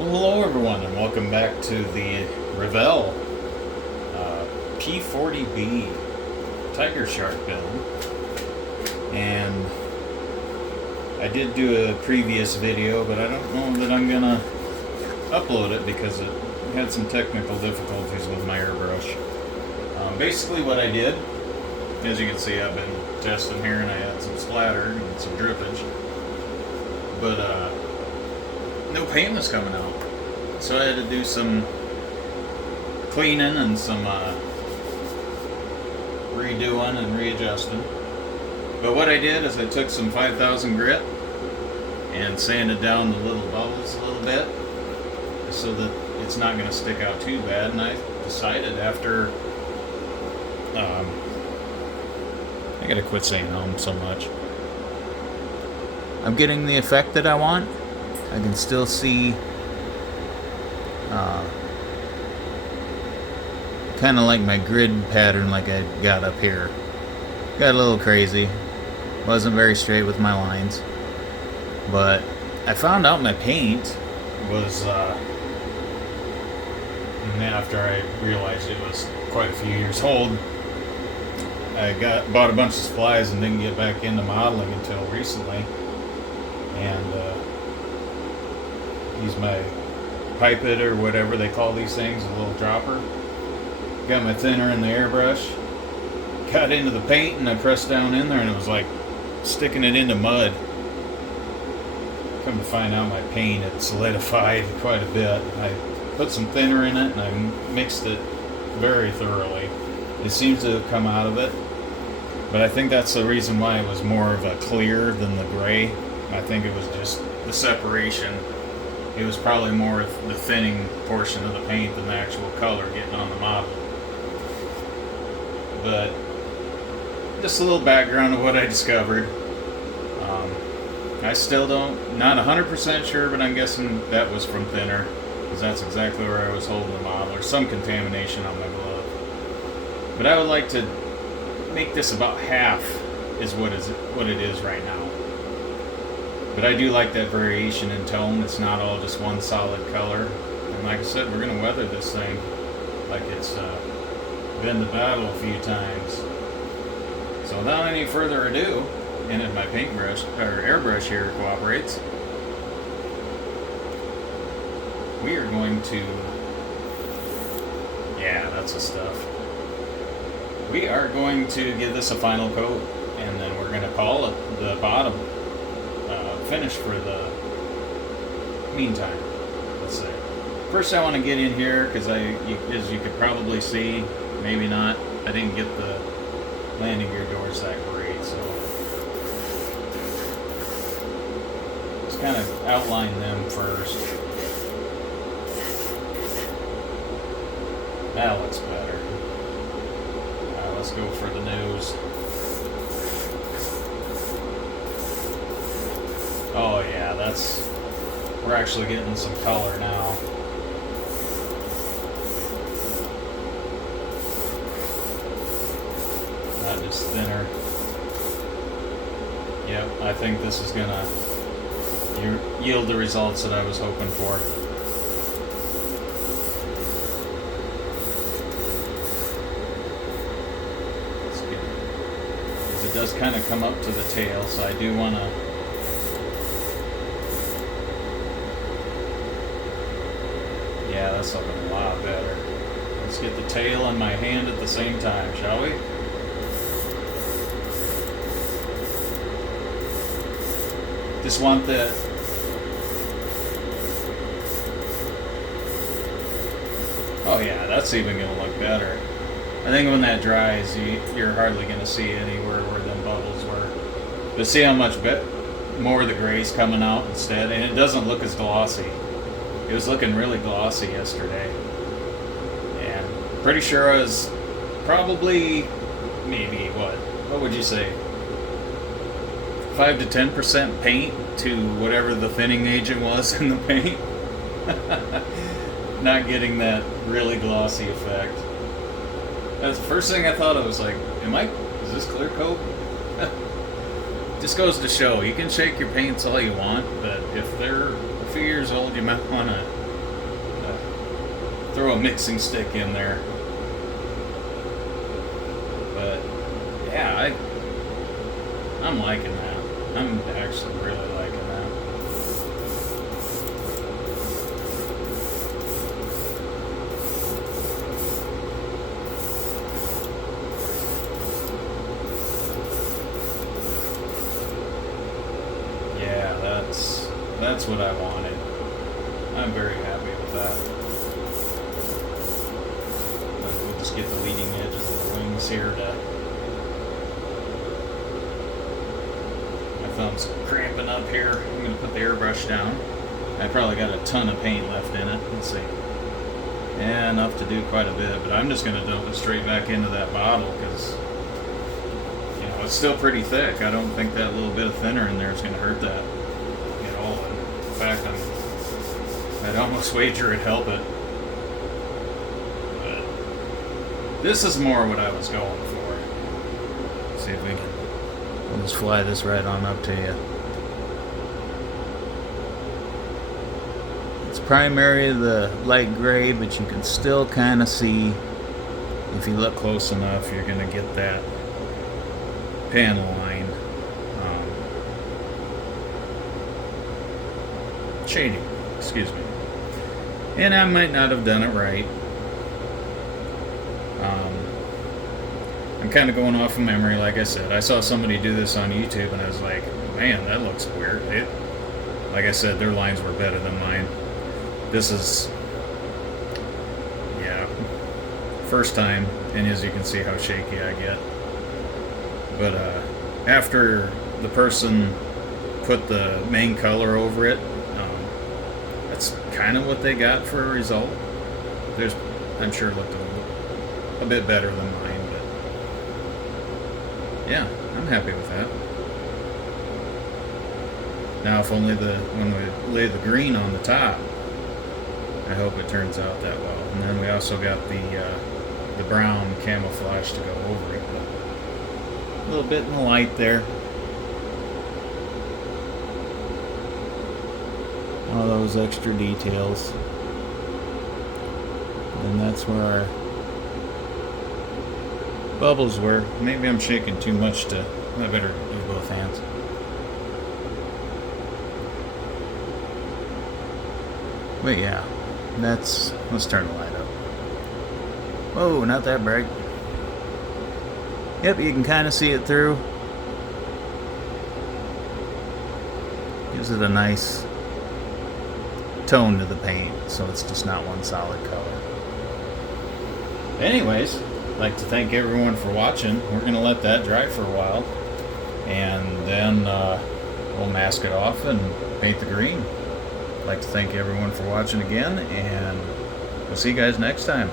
Well, hello everyone, and welcome back to the Revell P-40B Tiger Shark build. And I did do a previous video, but I don't know that I'm gonna upload it because it had some technical difficulties with my airbrush. Basically what I did, as you can see, I've been testing here and I had some splatter and some drippage, but no paint was coming out. So I had to do some cleaning and some redoing and readjusting. But what I did is I took some 5000 grit and sanded down the little bubbles a little bit so that it's not going to stick out too bad. And I decided after I gotta quit saying so much. I'm getting the effect that I want. I can still see kind of like my grid pattern like I got up here. Got a little crazy. Wasn't very straight with my lines. But I found out my paint was, after I realized it was quite a few years old, I bought a bunch of supplies and didn't get back into modeling until recently. And use my pipette or whatever they call these things, a little dropper. Got my thinner in the airbrush, got into the paint, and I pressed down in there and it was like sticking it into mud. Come to find out my paint had solidified quite a bit. I put some thinner in it and I mixed it very thoroughly. It seems to have come out of it, but I think that's the reason why it was more of a clear than the gray. I think it was just the separation. It was probably more the thinning portion of the paint than the actual color getting on the model. But just a little background of what I discovered. I still not 100% sure, but I'm guessing that was from thinner, because that's exactly where I was holding the model, or some contamination on my glove. But I would like to make this about half is what it is right now. But I do like that variation in tone. It's not all just one solid color. And like I said, we're going to weather this thing like it's been to battle a few times. So without any further ado, and if my paintbrush or airbrush here cooperates, we are going to, yeah, that's the stuff. We are going to give this a final coat, and then we're going to call it the bottom finish for the meantime, let's say. First I want to get in here because as you could probably see, maybe not, I didn't get the landing gear doors that great, so let's kind of outline them first. That looks better. Let's go for the nose. Oh yeah, we're actually getting some color now. Not just thinner. Yep, I think this is gonna yield the results that I was hoping for. Let's get it. Because it does kind of come up to the tail, so I do want to. Yeah, that's looking a lot better. Let's get the tail and my hand at the same time, shall we? Just want the... Oh yeah, that's even going to look better. I think when that dries, you're hardly going to see anywhere where them bubbles were. But see how much more of the gray's coming out instead, and it doesn't look as glossy. It was looking really glossy yesterday, and pretty sure I was probably, maybe, what would you say, 5 to 10% paint to whatever the thinning agent was in the paint. Not getting that really glossy effect. That's the first thing I thought of, was like, is this clear coat? Just goes to show, you can shake your paints all you want, but if they're a few years old, you might want to throw a mixing stick in there. But yeah, I'm liking that. I'm actually really liking that. Yeah, that's what I wanted. I'm very happy with that. We'll just get the leading edges of the wings here to... My thumb's cramping up here. I'm going to put the airbrush down. I probably got a ton of paint left in it. Let's see. Yeah, enough to do quite a bit, but I'm just going to dump it straight back into that bottle because, you know, it's still pretty thick. I don't think that little bit of thinner in there is going to hurt that at all. In fact, I'd almost wager it'd help it. But this is more what I was going for. Let's see if we can... We'll just fly this right on up to you. It's primarily the light gray, but you can still kind of see, if you look close enough, you're going to get that panel line shading. Excuse me. And I might not have done it right. I'm kind of going off of memory, like I said. I saw somebody do this on YouTube, and I was like, man, that looks weird. Like I said, their lines were better than mine. This is, yeah, first time, and as you can see how shaky I get. But after the person put the main color over it, that's kind of what they got for a result. I'm sure it looked a bit better than mine, but yeah, I'm happy with that. Now, if only when we lay the green on the top, I hope it turns out that well. And then we also got the brown camouflage to go over it. But a little bit in the light there. All those extra details. And that's where our bubbles were. Maybe I'm shaking too much I better do both hands. But yeah, let's turn the light up. Whoa, not that bright. Yep, you can kind of see it through. Gives it a nice tone to the paint, so it's just not one solid color. Anyways, I'd like to thank everyone for watching. We're going to let that dry for a while, and then we'll mask it off and paint the green. I'd like to thank everyone for watching again, and we'll see you guys next time.